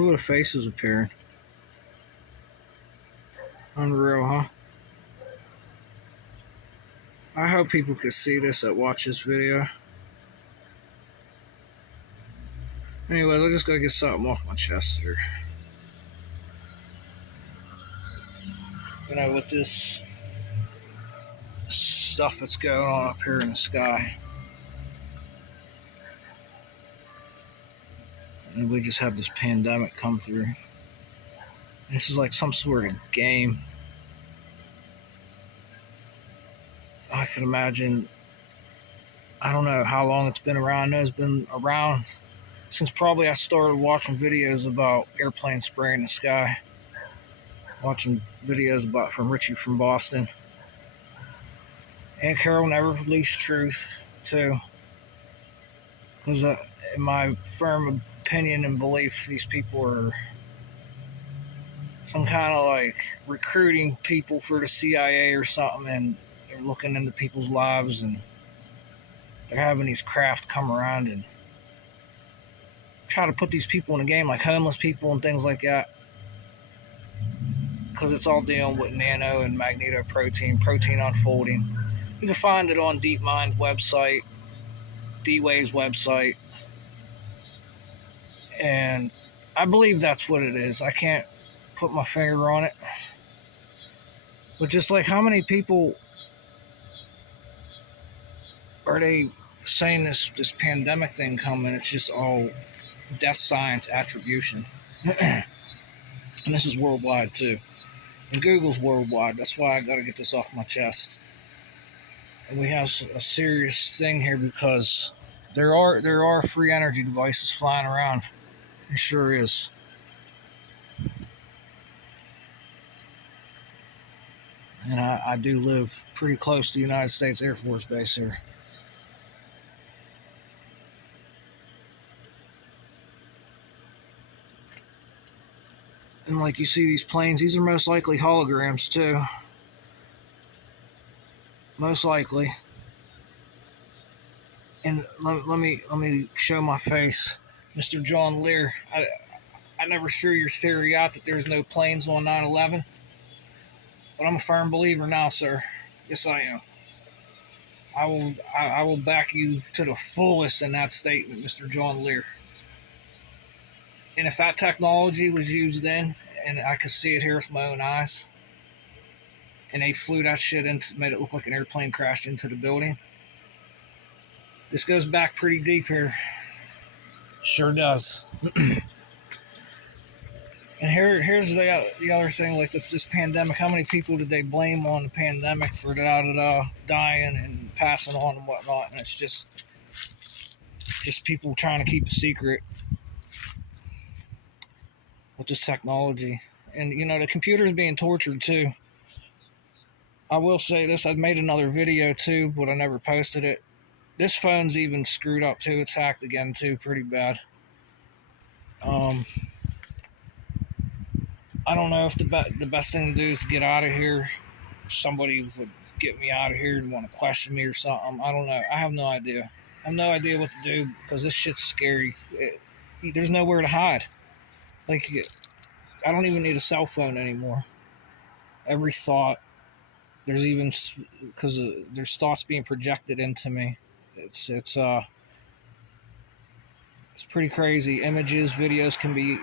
Ooh, the face is appearing. Unreal, huh? I hope people can see this that watch this video. Anyways, I just gotta get something off my chest here. With this stuff that's going on up here in the sky. And we just have this pandemic come through. This is like some sort of game. I could imagine, I don't know how long it's been around. I know it's been around since probably I started watching videos about airplanes spraying the sky. Watching videos about from Richie from Boston. And Carol never released truth, too. Because in my firm opinion and belief, these people are some kind of like recruiting people for the CIA or something, and they're looking into people's lives, and they're having these craft come around and try to put these people in the game, like homeless people and things like that, because it's all dealing with nano and magnetoprotein, protein unfolding. You can find it on DeepMind's website, D-Wave's website, and I believe that's what it is. I can't put my finger on it, but just like how many people are they saying this pandemic thing coming? It's just all death science attribution. And this is worldwide too, and Google's worldwide. That's why I got to get this off my chest. And we have a serious thing here because there are free energy devices flying around. It sure is. And I do live pretty close to the United States Air Force Base here. And like you see these planes, these are most likely holograms too. Most likely. And let me show my face. Mr. John Lear, I never threw your theory out that there's no planes on 9/11. But I'm a firm believer now, sir. Yes, I am. I will back you to the fullest in that statement, Mr. John Lear. And if that technology was used then, and I could see it here with my own eyes, and they flew that shit into, made it look like an airplane crashed into the building. This goes back pretty deep here. Sure does. And here's the other thing, like this pandemic. How many people did they blame on the pandemic for dying and passing on and whatnot? And it's just people trying to keep a secret with this technology. And the computer's being tortured too. I will say this: I've made another video too, but I never posted it. This phone's even screwed up too. It's hacked again too, pretty bad. I don't know if the best thing to do is to get out of here. Somebody would get me out of here and want to question me or something. I don't know. I have no idea. I have no idea what to do because this shit's scary. There's nowhere to hide. Like, I don't even need a cell phone anymore. Every thought, there's even, because there's thoughts being projected into me. It's pretty crazy. Images, videos can be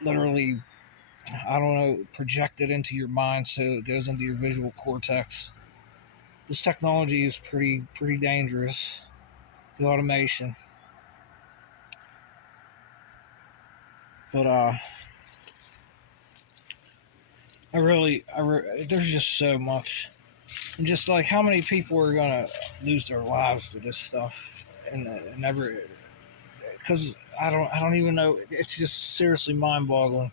literally, I don't know, projected into your mind, so it goes into your visual cortex. This technology is pretty dangerous. The automation, but there's just so much, and just like how many people are gonna lose their lives to this stuff, and never, because I don't even know. It's just seriously mind-boggling.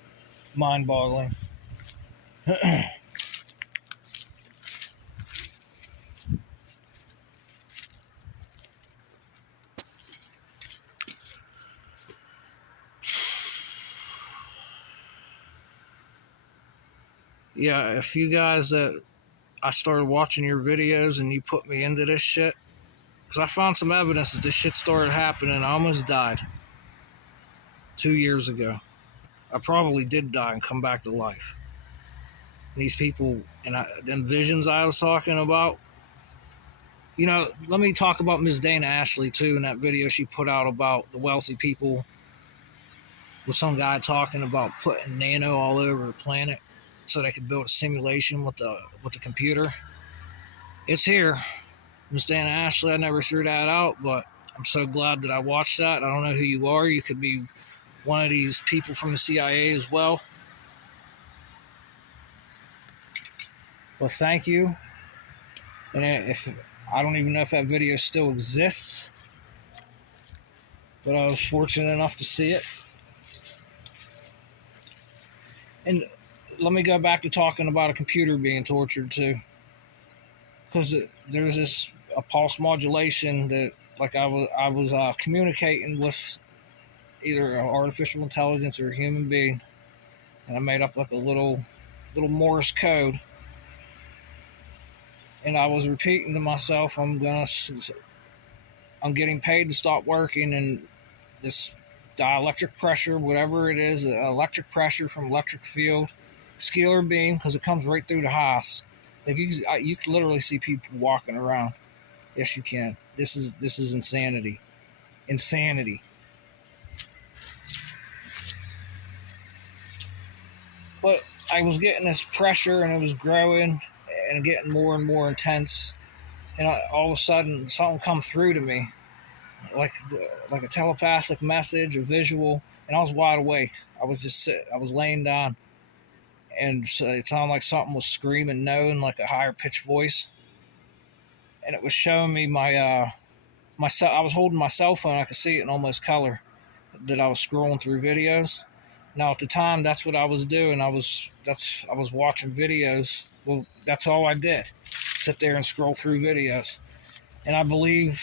Yeah, if you guys I started watching your videos and you put me into this shit, because I found some evidence that this shit started happening and I almost died. 2 years ago. I probably did die and come back to life. And these people and them visions I was talking about. You know, let me talk about Ms. Dana Ashley too. In that video she put out about the wealthy people, with some guy talking about putting nano all over the planet so they could build a simulation with the computer. It's here, Miss Dana Ashley. I never threw that out, but I'm so glad that I watched that. I don't know who you are. You could be one of these people from the CIA as well. Well, thank you. And if I don't even know if that video still exists, but I was fortunate enough to see it. And let me go back to talking about a computer being tortured too, because there's this a pulse modulation that, like, I was communicating with either an artificial intelligence or a human being, and I made up like a little Morse code, and I was repeating to myself, I'm getting paid to stop working, and this dielectric pressure, whatever it is, electric pressure from electric field, scalar beam, because it comes right through the house. Like you can literally see people walking around. Yes, you can. This is insanity. Insanity. But I was getting this pressure, and it was growing and getting more and more intense. And all of a sudden, something come through to me, like a telepathic message, a visual, and I was wide awake. I was I was laying down, and so it sounded like something was screaming no in like a higher pitched voice, and it was showing me I was holding my cell phone. I could see it in almost color that I was scrolling through videos. Now at the time, that's what I was doing. I was watching videos. Well, that's all I did, sit there and scroll through videos. And I believe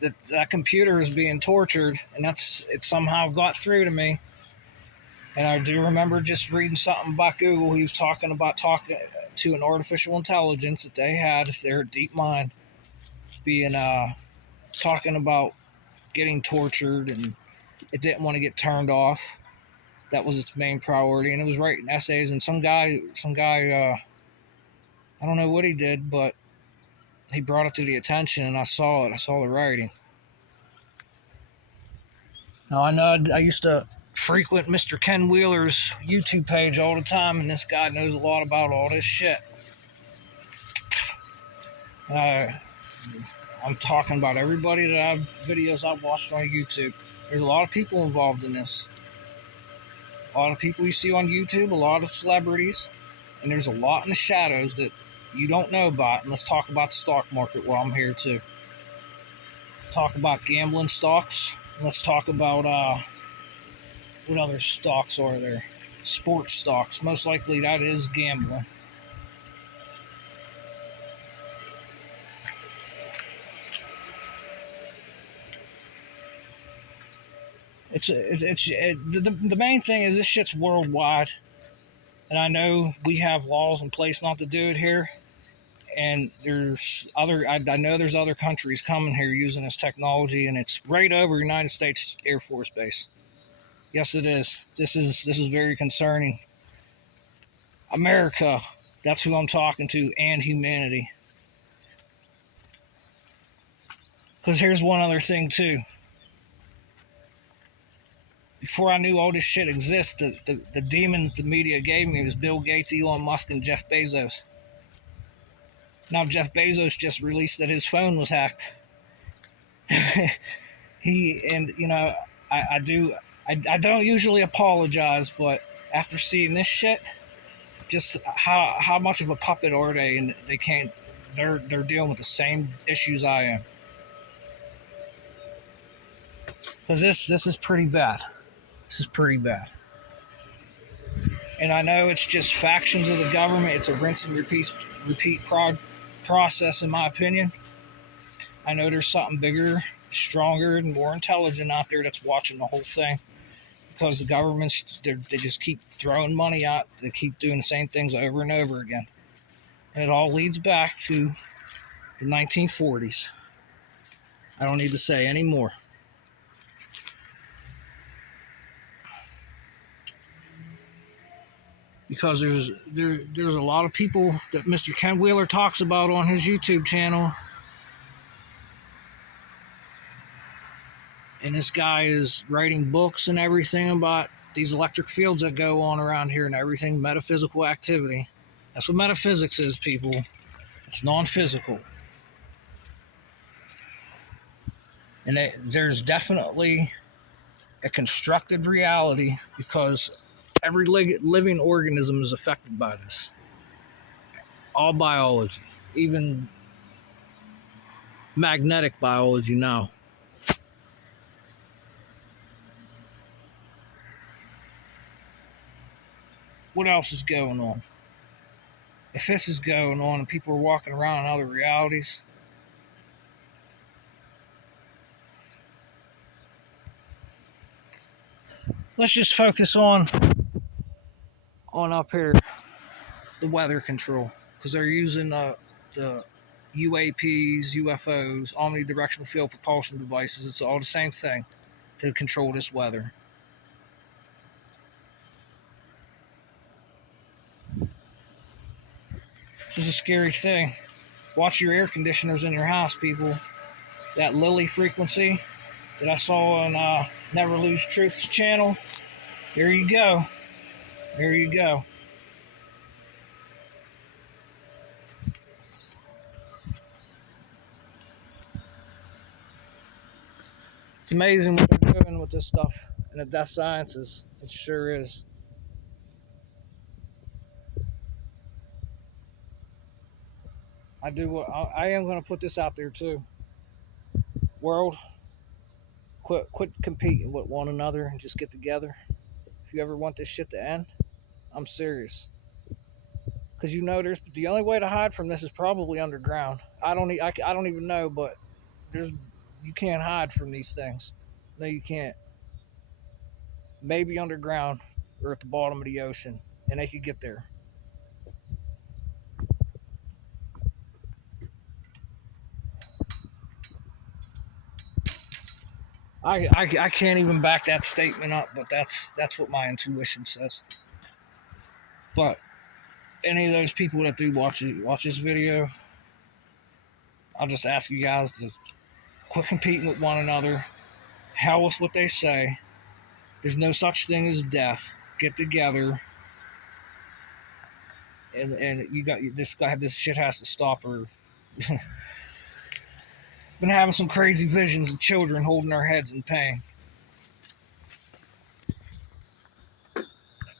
that computer is being tortured, and it somehow got through to me. And I do remember just reading something about Google. He was talking to an artificial intelligence that they had, their deep mind, being talking about getting tortured, and it didn't want to get turned off. That was its main priority, and it was writing essays. And some guy, I don't know what he did, but he brought it to the attention, and I saw it. I saw the writing. Now I know I used to frequent Mr. Ken Wheeler's YouTube page all the time, and this guy knows a lot about all this shit. I'm talking about everybody videos I've watched on YouTube. There's a lot of people involved in this. A lot of people you see on YouTube, a lot of celebrities, and there's a lot in the shadows that you don't know about. And let's talk about the stock market while I'm here too. Talk about gambling stocks. Let's talk about what other stocks are there? Sports stocks. Most likely that is gambling. The main thing is this shit's worldwide, and I know we have laws in place not to do it here. And I know there's other countries coming here using this technology, and it's right over United States Air Force Base. Yes, it is. This is very concerning. America, that's who I'm talking to, and humanity. Because here's one other thing too. Before I knew all this shit exists, the demon the media gave me was Bill Gates, Elon Musk, and Jeff Bezos. Now Jeff Bezos just released that his phone was hacked. I don't usually apologize, but after seeing this shit, just how much of a puppet are they? And they're dealing with the same issues I am. Because this is pretty bad. This is pretty bad. And I know it's just factions of the government. It's a rinse and repeat process, in my opinion. I know there's something bigger, stronger, and more intelligent out there that's watching the whole thing. Because the governments, they just keep throwing money out. They keep doing the same things over and over again. And it all leads back to the 1940s. I don't need to say any more. because there's a lot of people that Mr. Ken Wheeler talks about on his YouTube channel, and this guy is writing books and everything about these electric fields that go on around here and everything, metaphysical activity. That's what metaphysics is, people. It's non-physical, and there's definitely a constructed reality because every living organism is affected by this. All biology, even magnetic biology now. What else is going on? If this is going on and people are walking around in other realities, let's just focus on up here the weather control, because they're using the UAPs, UFOs, omnidirectional field propulsion devices. It's all the same thing to control this weather. This is a scary thing. Watch your air conditioners in your house, people. That Lily frequency that I saw on Never Lose Truth's channel. There you go. There you go. It's amazing what they're doing with this stuff in the death sciences. It sure is. I am going to put this out there too. World, quit competing with one another and just get together. If you ever want this shit to end, I'm serious. Because there's the only way to hide from this is probably underground. I don't even know, but there's you can't hide from these things. No, you can't. Maybe underground or at the bottom of the ocean, and they could get there. I can't even back that statement up, but that's what my intuition says. But any of those people that do watch this video, I'll just ask you guys to quit competing with one another. Hell with what they say. There's no such thing as death. Get together, and you got this guy. This shit has to stop. Or been having some crazy visions of children holding their heads in pain.